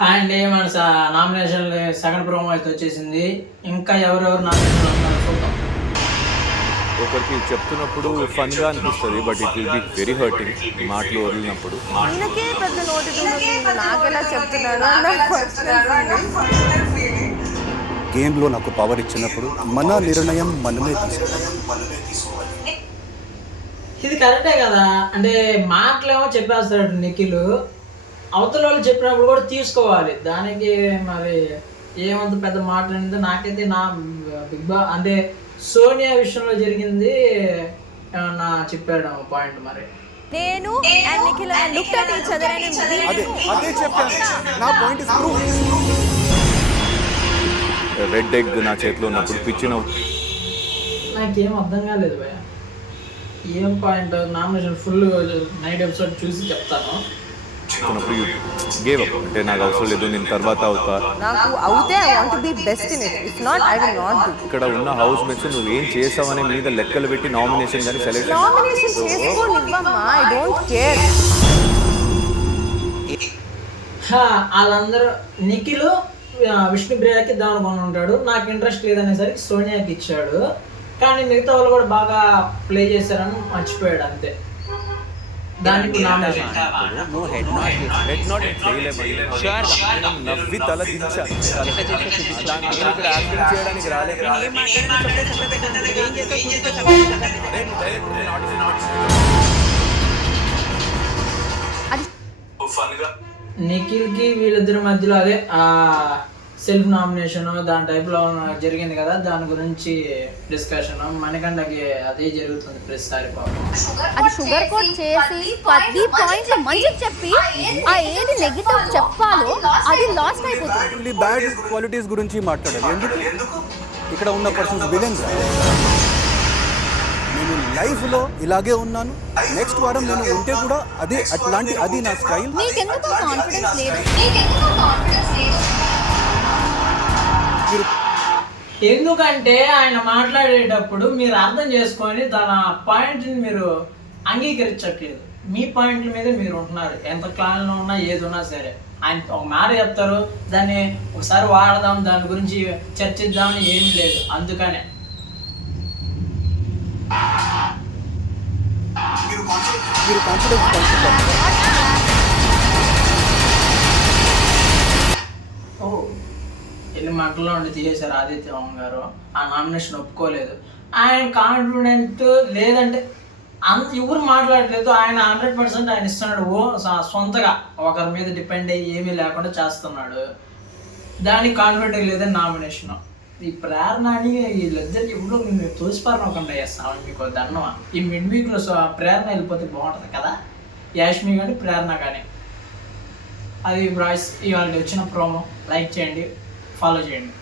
Hi అండి, మన nomination second promo అయితే వచ్చేసింది. ఇంకా ఎవరెవరు నామినేషన్ ఉన్నారు చూద్దాం. ఒకరికి చెప్తున్నప్పుడు ఫన్గా అనిపిస్తుంది, but it will be very hurting మాటలు వదిలినప్పుడు. గేమ్లో నాకు పవర్ ఇచ్చినప్పుడు మన నిర్ణయం మనమే తీసుకోవాలి. ఇది కరెక్టే కదా, అంటే మాటలేమో చెప్పేస్తాడు నిఖిల్, అవతల వాళ్ళు చెప్పినప్పుడు కూడా తీసుకోవాలి. దానికి మరి ఏమంత పెద్ద మాట్లాడిందో నాకైతే నా అంటే సోనియా విషయంలో జరిగింది ఏమన్నా చెప్పాడు పాయింట్. మరి నేను and Nikhil look at each other అదే చెప్పాను. నా point is prove. Red egg నా చేతిలో ఉన్నప్పుడు పిచ్చిన నాకేం అర్థం కాలేదు భయ, ఏం point. Nomination full night episode చూసి చెప్తాను. గేవ్ అప్ అంటే నాకు అవసరం లేదు, నేను తర్వాత అవుతా. నాకు అవుతే I want to be best in it, if not I will not do. ఇక్కడ ఉన్న హౌస్ మేట్స్ నువ్వు ఏం చేసావనే మీద లెక్కలు పెట్టి నామినేషన్ కానీ సెలెక్ట్ చేసుకోనివ్వమ్మా, ఐ డోంట్ కేర్. వాళ్ళందరూ నిఖిల్ విష్ణుప్రియకి ఇద్దామనుకుని ఉంటాడు, నాకు ఇంట్రెస్ట్ లేదనేసరికి సోనియాకి ఇచ్చాడు. కానీ మిగతా వాళ్ళు కూడా బాగా ప్లే చేశారని మర్చిపోయాడు అంతే. దానికి నవ్వి తల దించా చేయడానికి రాలేదు. నిఖిల్కి వీళ్ళిద్దరి మధ్యలో అదే సెల్ఫ్ నామినేషన్ దాని టైప్లో జరిగింది కదా, దాని గురించి డిస్కషన్. మనకంటకి అదే జరుగుతుంది ప్రతిసారి. అది షుగర్ కోట్ చేసి 10 పాయింట్ల మంచి చెప్పి ఆ ఏది నెగిటివ్ చెప్పాలో అది లాస్ట్ అయిపోతుంది. బ్యాడ్ క్వాలిటీస్ గురించి మాట్లాడాలి. ఎందుకు ఇక్కడ ఉన్న పర్సన్స్ విలన్స్. నేను లైఫ్లో ఇలాగే ఉన్నాను, నెక్స్ట్ వారం నేను ఉంటే కూడా అదే అట్లాంటి అది నా స్టైల్. నీకెందుకు కాన్ఫిడెన్స్ లేదు? ఎందుకంటే ఆయన మాట్లాడేటప్పుడు మీరు అర్థం చేసుకొని తన పాయింట్ని మీరు అంగీకరించట్లేదు. మీ పాయింట్ల మీద మీరు ఉంటున్నారు, ఎంత క్లాన్లో ఉన్నా ఏది ఉన్నా సరే. ఆయన ఒక మాట చెప్తారు, దాన్ని ఒకసారి వాడదాం, దాని గురించి చర్చిద్దామని ఏమీ లేదు. అందుకనే మీరు కాన్ఫిడెన్స్ వెళ్ళి మంటల్లో ఉండి తీసేశారు ఆదిత్య రామ్ గారు. ఆ నామినేషన్ ఒప్పుకోలేదు. ఆయన కాన్ఫిడెంట్ లేదంటే ఎవరు మాట్లాడలేదు. ఆయన 100% ఆయన ఇస్తున్నాడు. సొంతగా ఒకరి మీద డిపెండ్ అయ్యి ఏమీ లేకుండా చేస్తున్నాడు. దానికి కాన్ఫిడెంట్ లేదని నామినేషన్. ఈ ప్రేరణని వీళ్ళిద్దరికి ఎప్పుడు నేను తోసిపారనకుండా చేస్తాను. మీకు దండమా ఈ మిడ్ వీక్లో ప్రేరణ వెళ్ళిపోతే బాగుంటుంది కదా, యాష్మి కానీ ప్రేరణ కానీ. అది బ్రాయ్స్ ఇవాళ వచ్చిన ప్రోమో. లైక్ చేయండి, ఫాలో చేయండి.